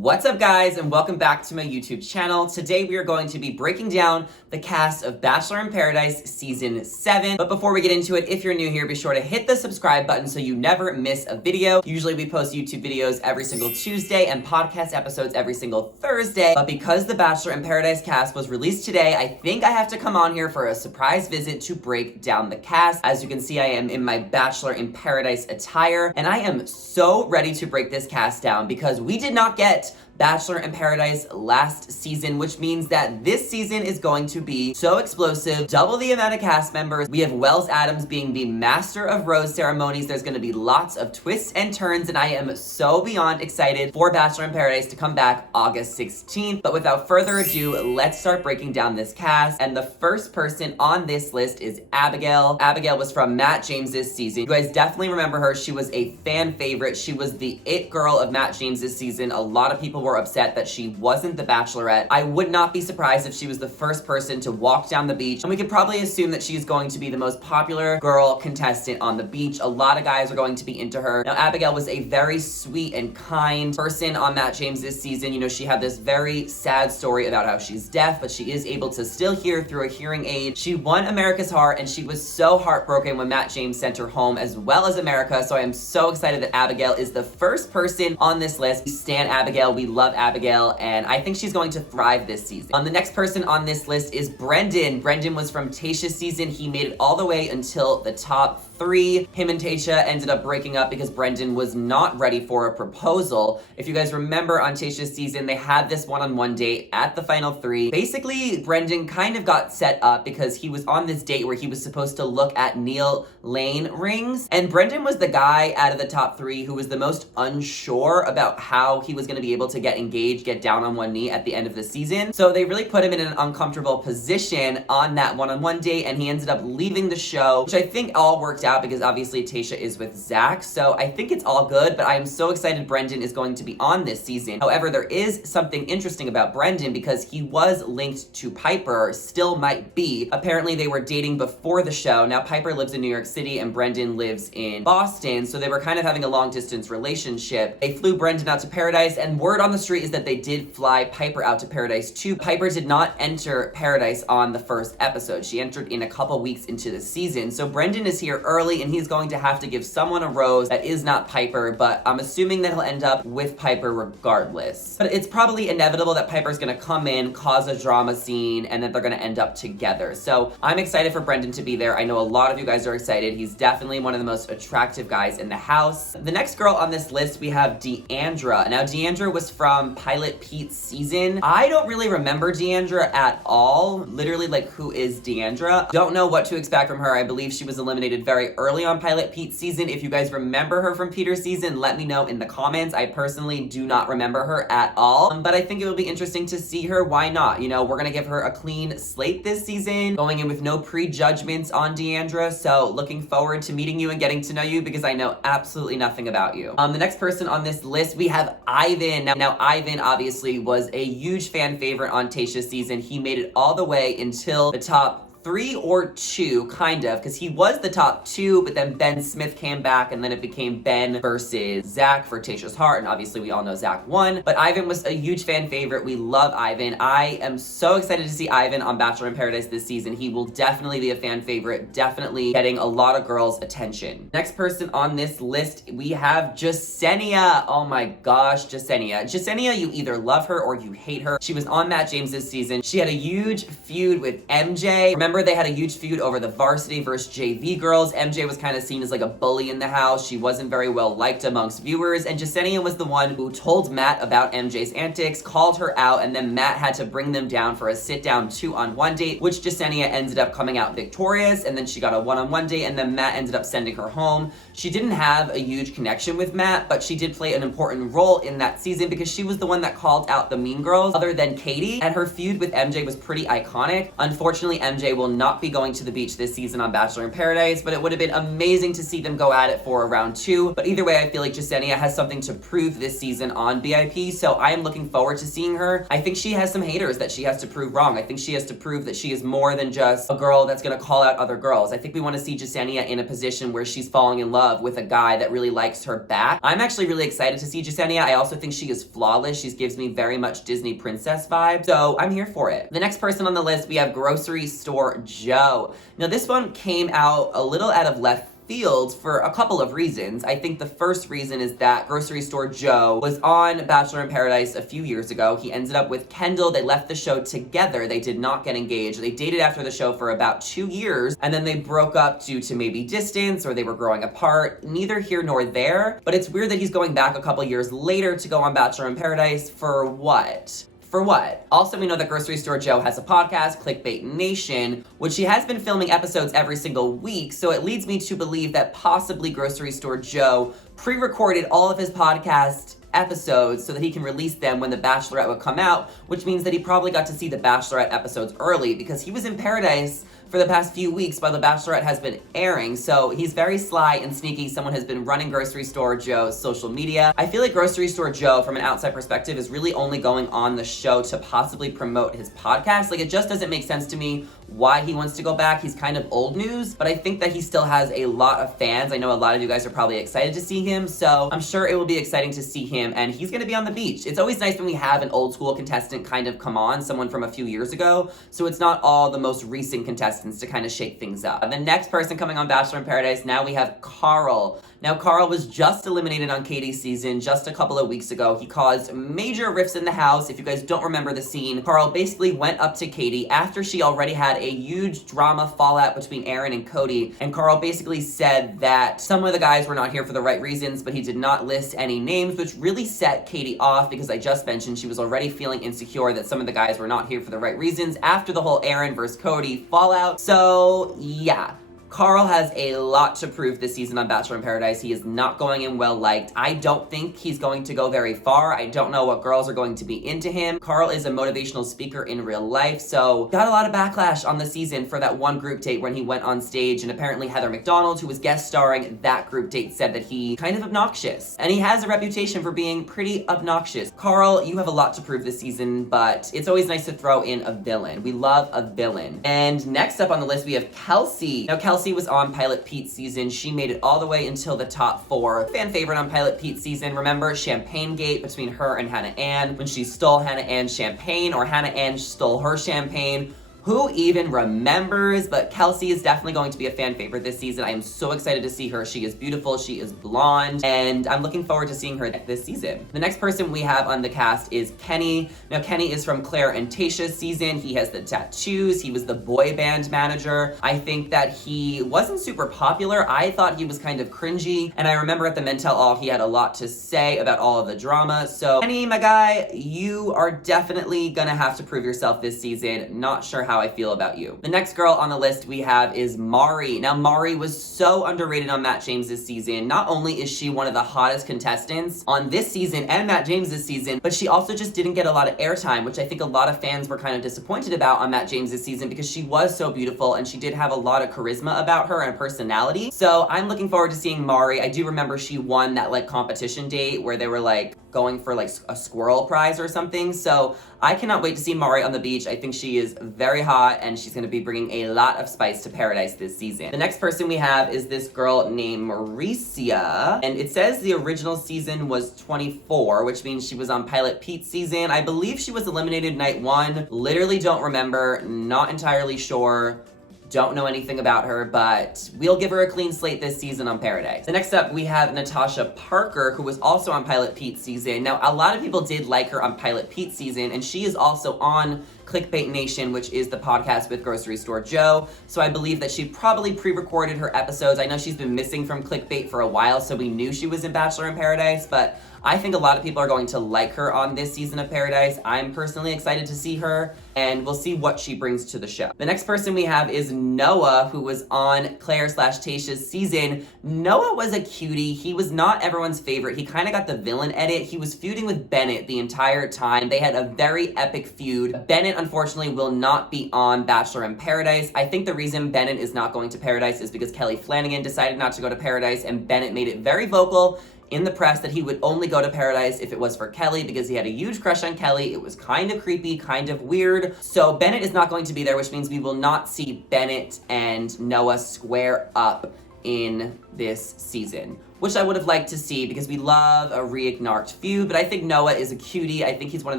What's up, guys, and welcome back to my YouTube channel. Today we are going to be breaking down the cast of Bachelor in Paradise Season 7. But before we get into it, if you're new here, be sure to hit the subscribe button so you never miss a video. Usually we post YouTube videos every single Tuesday and podcast episodes every single Thursday. But because the Bachelor in Paradise cast was released today, I think I have to come on here for a surprise visit to break down the cast. As you can see, I am in my Bachelor in Paradise attire, and I am so ready to break this cast down because we did not get Bachelor in Paradise last season, which means that this season is going to be so explosive, double the amount of cast members. We have Wells Adams being the master of rose ceremonies. There's going to be lots of twists and turns, and I am so beyond excited for Bachelor in Paradise to come back August 16th. But without further ado, let's start breaking down this cast. And the first person on this list is Abigail. Abigail was from Matt James's season. You guys definitely remember her. She was a fan favorite. She was the it girl of Matt James's season. A lot of people were upset that she wasn't the Bachelorette. I would not be surprised if she was the first person to walk down the beach, and we could probably assume that she's going to be the most popular girl contestant on the beach. A lot of guys are going to be into her. Now, Abigail was a very sweet and kind person on Matt James this season. You know, she had this very sad story about how she's deaf, but she is able to still hear through a hearing aid. She won America's heart, and she was so heartbroken when Matt James sent her home, as well as America. So I am so excited that Abigail is the first person on this list. We stan Abigail. We love Abigail, and I think she's going to thrive this season. The next person on this list is Brendan. Brendan was from Tayshia's season. He made it all the way until the top 3. Him and Tayshia ended up breaking up because Brendan was not ready for a proposal. If you guys remember, on Tayshia's season, they had this one-on-one date at the final 3. Basically, Brendan kind of got set up because he was on this date where he was supposed to look at Neil Lane rings, and Brendan was the guy out of the top 3 who was the most unsure about how he was going to be able to get engaged, get down on one knee at the end of the season. So they really put him in an uncomfortable position on that one-on-one date, and he ended up leaving the show, which I think all worked out because obviously Tayshia is with Zach. So I think it's all good, but I am so excited Brendan is going to be on this season. However, there is something interesting about Brendan because he was linked to Piper, still might be. Apparently they were dating before the show. Now Piper lives in New York City and Brendan lives in Boston, so they were kind of having a long-distance relationship. They flew Brendan out to Paradise, and word on the street is that they did fly Piper out to Paradise too. Piper did not enter Paradise on the first episode. She entered in a couple weeks into the season. So Brendan is here early, and he's going to have to give someone a rose that is not Piper, but I'm assuming that he'll end up with Piper regardless. But it's probably inevitable that Piper's gonna come in, cause a drama scene, and that they're gonna end up together. So I'm excited for Brendan to be there. I know a lot of you guys are excited. He's definitely one of the most attractive guys in the house. The next girl on this list, we have Deandra. Now, Deandra was from Pilot Pete's season. I don't really remember Deandra at all. Literally, like, who is Deandra? Don't know what to expect from her. I believe she was eliminated very early on Pilot Pete's season. If you guys remember her from Peter's season, let me know in the comments. I personally do not remember her at all, but I think it will be interesting to see her. Why not? You know, we're gonna give her a clean slate this season, going in with no prejudgments on Deandra. So looking forward to meeting you and getting to know you because I know absolutely nothing about you. The next person on this list, we have Ivan. Now Ivan obviously was a huge fan favorite on Tayshia's season. He made it all the way until the top 3 or 2, kind of, because he was the top 2, but then Ben Smith came back, and then it became Ben versus Zach for Tayshia's heart, and obviously we all know Zach won, but Ivan was a huge fan favorite. We love Ivan. I am so excited to see Ivan on Bachelor in Paradise this season. He will definitely be a fan favorite, definitely getting a lot of girls' attention. Next person on this list, we have Jessenia. Oh my gosh, Jessenia. Jessenia, you either love her or you hate her. She was on Matt James's season. She had a huge feud with MJ. Remember, they had a huge feud over the varsity versus JV girls. MJ was kind of seen as like a bully in the house. She wasn't very well liked amongst viewers, and Jessenia was the one who told Matt about MJ's antics, called her out, and then Matt had to bring them down for a sit-down 2-on-1 date, which Jessenia ended up coming out victorious, and then she got a 1-on-1 date, and then Matt ended up sending her home. She didn't have a huge connection with Matt, but she did play an important role in that season because she was the one that called out the mean girls other than Katie, and her feud with MJ was pretty iconic. Unfortunately, MJ will not be going to the beach this season on Bachelor in Paradise, but it would have been amazing to see them go at it for a round 2. But either way, I feel like Jessenia has something to prove this season on BIP, so I am looking forward to seeing her. I think she has some haters that she has to prove wrong. I think she has to prove that she is more than just a girl that's gonna call out other girls. I think we want to see Jessenia in a position where she's falling in love with a guy that really likes her back. I'm actually really excited to see Jessenia. I also think she is flawless. She gives me very much Disney princess vibes, so I'm here for it. The next person on the list, we have Grocery Store Joe. Now this one came out a little out of left field for a couple of reasons. I think the first reason is that Grocery Store Joe was on Bachelor in Paradise a few years ago. He ended up with Kendall. They left the show together. They did not get engaged. They dated after the show for about 2 years, and then they broke up due to maybe distance or they were growing apart. Neither here nor there, but it's weird that he's going back a couple years later to go on Bachelor in Paradise for what? For what? Also, we know that Grocery Store Joe has a podcast, Clickbait Nation, which she has been filming episodes every single week, so it leads me to believe that possibly Grocery Store Joe pre-recorded all of his podcast episodes so that he can release them when The Bachelorette would come out, which means that he probably got to see The Bachelorette episodes early because he was in Paradise for the past few weeks while The Bachelorette has been airing, so he's very sly and sneaky. Someone has been running Grocery Store Joe's social media. I feel like Grocery Store Joe, from an outside perspective, is really only going on the show to possibly promote his podcast. Like, it just doesn't make sense to me why he wants to go back. He's kind of old news, but I think that he still has a lot of fans. I know a lot of you guys are probably excited to see him, so I'm sure it will be exciting to see him, and he's gonna be on the beach. It's always nice when we have an old school contestant kind of come on, someone from a few years ago, so it's not all the most recent contestants to kind of shake things up. The next person coming on Bachelor in Paradise, now we have Carl. Now, Carl was just eliminated on Katie's season just a couple of weeks ago. He caused major rifts in the house. If you guys don't remember the scene, Carl basically went up to Katie after she already had a huge drama fallout between Aaron and Cody, and Carl basically said that some of the guys were not here for the right reasons, but he did not list any names, which really set Katie off because I just mentioned she was already feeling insecure that some of the guys were not here for the right reasons after the whole Aaron versus Cody fallout. So, yeah. Carl has a lot to prove this season on Bachelor in Paradise. He is not going in well liked. I don't think he's going to go very far. I don't know what girls are going to be into him. Carl is a motivational speaker in real life, so got a lot of backlash on the season for that one group date when he went on stage, and apparently Heather McDonald, who was guest starring that group date, said that he kind of obnoxious. And he has a reputation for being pretty obnoxious. Carl, you have a lot to prove this season, but it's always nice to throw in a villain. We love a villain. And next up on the list, we have Kelsey. Now, Kelsey was on Pilot Pete's season. She made it all the way until the top 4. Fan favorite on Pilot Pete's season. Remember Champagne Gate between her and Hannah Ann when she stole Hannah Ann's champagne, or Hannah Ann stole her champagne. Who even remembers? But Kelsey is definitely going to be a fan favorite this season. I am so excited to see her. She is beautiful, she is blonde, and I'm looking forward to seeing her this season. The next person we have on the cast is Kenny. Now, Kenny is from Clare and Tayshia's season. He has the tattoos. He was the boy band manager. I think that he wasn't super popular. I thought he was kind of cringy, and I remember at the Men Tell All, he had a lot to say about all of the drama. So, Kenny, my guy, you are definitely gonna have to prove yourself this season. Not sure how I feel about you. The next girl on the list we have is Mari. Now, Mari was so underrated on Matt James's season. Not only is she one of the hottest contestants on this season and Matt James's season, but she also just didn't get a lot of airtime, which I think a lot of fans were kind of disappointed about on Matt James's season because she was so beautiful and she did have a lot of charisma about her and personality. So I'm looking forward to seeing Mari. I do remember she won that like competition date where they were like going for like a squirrel prize or something. So I cannot wait to see Mari on the beach. I think she is very hot and she's gonna be bringing a lot of spice to Paradise this season. The next person we have is this girl named Mauricia, and it says the original season was 24, which means she was on Pilot Pete's season. I believe she was eliminated night 1. Literally don't remember, not entirely sure. Don't know anything about her, but we'll give her a clean slate this season on Paradise. The next up, we have Natasha Parker, who was also on Pilot Pete's season. Now, a lot of people did like her on Pilot Pete's season, and she is also on Clickbait Nation, which is the podcast with Grocery Store Joe. So I believe that she probably pre-recorded her episodes. I know she's been missing from Clickbait for a while, so we knew she was in Bachelor in Paradise, but I think a lot of people are going to like her on this season of Paradise. I'm personally excited to see her, and we'll see what she brings to the show. The next person we have is Noah, who was on Clare/Tayshia's season. Noah was a cutie. He was not everyone's favorite. He kind of got the villain edit. He was feuding with Bennett the entire time. They had a very epic feud. Bennett, unfortunately, will not be on Bachelor in Paradise. I think the reason Bennett is not going to Paradise is because Kelly Flanagan decided not to go to Paradise, and Bennett made it very vocal in the press that he would only go to Paradise if it was for Kelly, because he had a huge crush on Kelly. It was kind of creepy, kind of weird. So Bennett is not going to be there, which means we will not see Bennett and Noah square up in this season, which I would have liked to see because we love a reignite feud. But I think Noah is a cutie. I think he's one of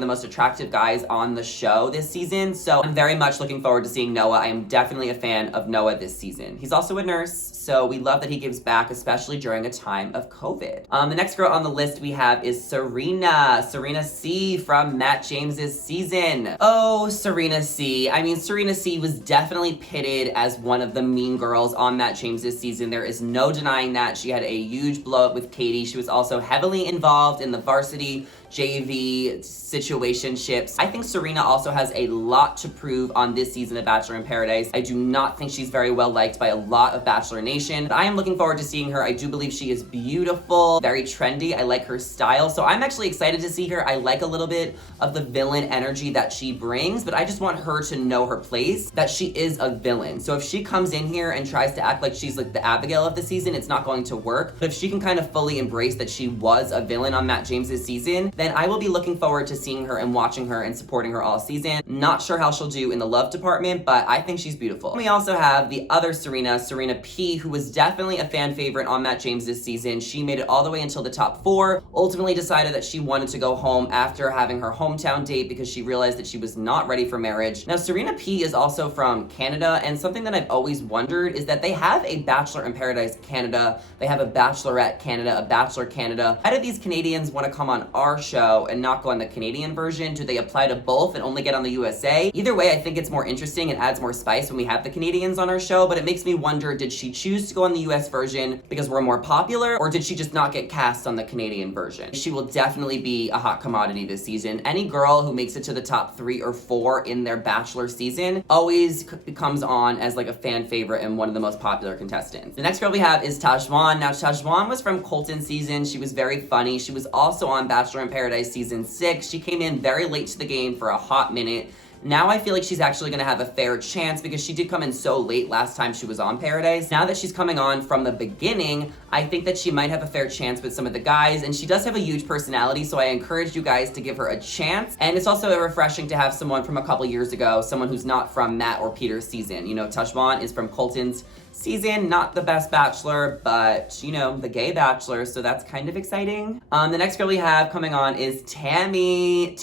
the most attractive guys on the show this season. So I'm very much looking forward to seeing Noah. I am definitely a fan of Noah this season. He's also a nurse, so we love that he gives back, especially during a time of COVID. The next girl on the list we have is Serena C from Matt James's season. Oh, Serena C. I mean, Serena C was definitely pitted as one of the mean girls on Matt James's season. There is no denying that. She had a huge blow up with Katie. She was also heavily involved in the varsity JV situationships. I think Serena also has a lot to prove on this season of Bachelor in Paradise. I do not think she's very well liked by a lot of Bachelor Nation, but I am looking forward to seeing her. I do believe she is beautiful, very trendy. I like her style, so I'm actually excited to see her. I like a little bit of the villain energy that she brings, but I just want her to know her place, that she is a villain. So if she comes in here and tries to act like she's like the Abigail of the season, it's not going to work. But if she can kind of fully embrace that she was a villain on Matt James's season, then I will be looking forward to seeing her and watching her and supporting her all season. Not sure how she'll do in the love department, but I think she's beautiful. We also have the other Serena P, who was definitely a fan favorite on Matt James's season. She made it all the way until the top 4, ultimately decided that she wanted to go home after having her hometown date because she realized that she was not ready for marriage. Now, Serena P is also from Canada, and something that I've always wondered is that they have a Bachelor in Paradise Canada, they have a Bachelorette Canada, a Bachelor Canada. Why do these Canadians want to come on our show and not go on the Canadian version? Do they apply to both and only get on the USA? Either way, I think it's more interesting and adds more spice when we have the Canadians on our show, but it makes me wonder, did she choose to go on the US version because we're more popular, or did she just not get cast on the Canadian version? She will definitely be a hot commodity this season. Any girl who makes it to the top 3 or 4 in their Bachelor season always comes on as like a fan favorite and one of the most popular contestants. The next girl we have is Tajwan. Now, Tajwan was from Colton's season. She was very funny. She was also on Bachelor in Paradise season 6. She came in very late to the game for a hot minute. Now I feel like she's actually going to have a fair chance because she did come in so late last time she was on Paradise. Now that she's coming on from the beginning, I think that she might have a fair chance with some of the guys, and she does have a huge personality, so I encourage you guys to give her a chance. And it's also refreshing to have someone from a couple years ago, someone who's not from Matt or Peter's season. You know, Tajwan is from Colton's season, not the best Bachelor, but you know, the gay Bachelor, so that's kind of exciting. The next girl we have coming on is Tammy.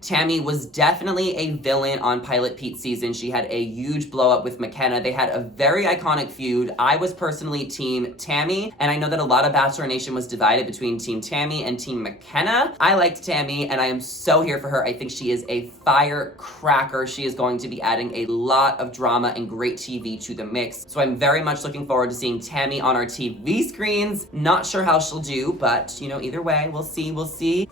Tammy was definitely a villain on Pilot Pete's season. She had a huge blow up with McKenna. They had a very iconic feud. I was personally team Tammy, and I know that a lot of Bachelor Nation was divided between team Tammy and team McKenna. I liked Tammy, and I am so here for her. I think she is a firecracker. She is going to be adding a lot of drama and great TV to the mix. So I'm very much looking forward to seeing Tammy on our TV screens. Not sure how she'll do, but you know, either way, we'll see.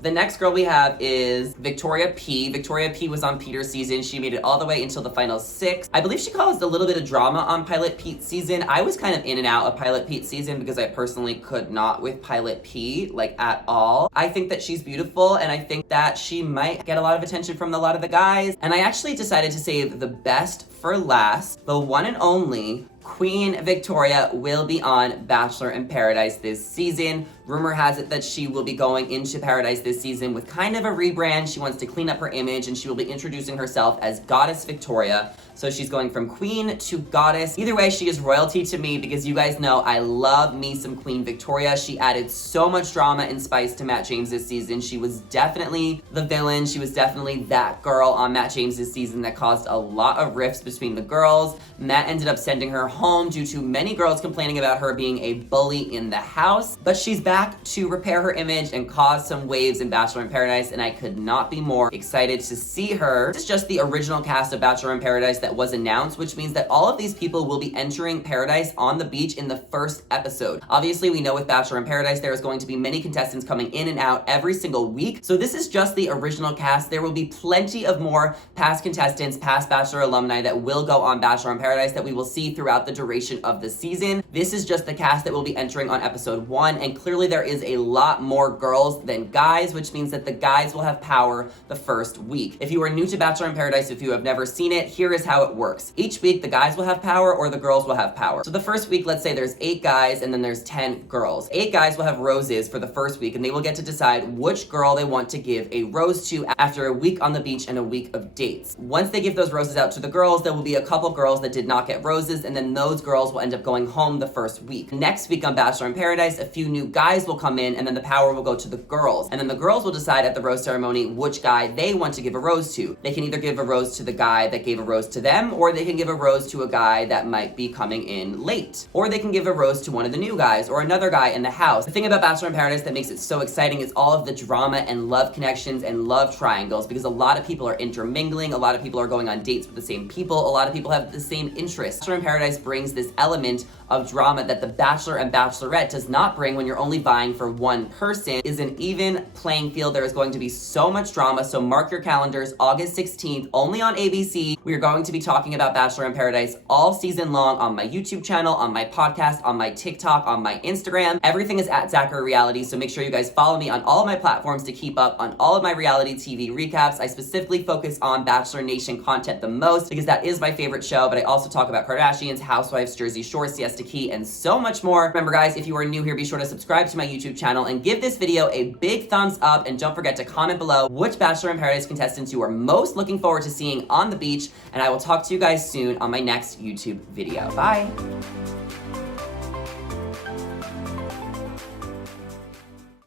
The next girl we have is Victoria P. Victoria P was on Peter's season. She made it all the way until the final 6. I believe she caused a little bit of drama on Pilot Pete's season. I was kind of in and out of Pilot Pete's season because I personally could not with Pilot Pete, like at all. I think that she's beautiful, and I think that she might get a lot of attention from a lot of the guys. And I actually decided to save the best for last. The one and only Queen Victoria will be on Bachelor in Paradise this season. Rumor has it that she will be going into Paradise this season with kind of a rebrand. She wants to clean up her image, and she will be introducing herself as Goddess Victoria. So she's going from Queen to Goddess. Either way, she is royalty to me because you guys know I love me some Queen Victoria. She added so much drama and spice to Matt James's season. She was definitely the villain. She was definitely that girl on Matt James's season that caused a lot of rifts between the girls. Matt ended up sending her home due to many girls complaining about her being a bully in the house. But she's back back to repair her image and cause some waves in Bachelor in Paradise, and I could not be more excited to see her. This is just the original cast of Bachelor in Paradise that was announced, which means that all of these people will be entering Paradise on the beach in the first episode. Obviously, we know with Bachelor in Paradise, there is going to be many contestants coming in and out every single week. So this is just the original cast. There will be plenty of more past contestants, past Bachelor alumni that will go on Bachelor in Paradise that we will see throughout the duration of the season. This is just the cast that will be entering on episode 1, and clearly there is a lot more girls than guys, which means that the guys will have power the first week. If you are new to Bachelor in Paradise, if you have never seen it, here is how it works. Each week, the guys will have power or the girls will have power. So the first week, let's say there's 8 guys and then there's 10 girls. 8 guys will have roses for the first week, and they will get to decide which girl they want to give a rose to after a week on the beach and a week of dates. Once they give those roses out to the girls, there will be a couple girls that did not get roses, and then those girls will end up going home the first week. Next week on Bachelor in Paradise, a few new guys will come in, and then the power will go to the girls. And then the girls will decide at the rose ceremony which guy they want to give a rose to. They can either give a rose to the guy that gave a rose to them, or they can give a rose to a guy that might be coming in late. Or they can give a rose to one of the new guys, or another guy in the house. The thing about Bachelor in Paradise that makes it so exciting is all of the drama and love connections and love triangles, because a lot of people are intermingling, a lot of people are going on dates with the same people, a lot of people have the same interests. Bachelor in Paradise brings this element of drama that the Bachelor and Bachelorette does not bring when you're only vying for one person. Is an even playing field. There is going to be so much drama, so mark your calendars, August 16th, only on ABC. We are going to be talking about Bachelor in Paradise all season long on my YouTube channel, on my podcast, on my TikTok, on my Instagram. Everything is at Zachary Reality, so make sure you guys follow me on all of my platforms to keep up on all of my reality TV recaps. I specifically focus on Bachelor Nation content the most because that is my favorite show, but I also talk about Kardashians, Housewives, Jersey Shore, Siesta Key, and so much more. Remember guys, if you are new here, be sure to subscribe to my YouTube channel and give this video a big thumbs up, and don't forget to comment below which Bachelor in Paradise contestants you are most looking forward to seeing on the beach, and I will talk to you guys soon on my next YouTube video. Bye!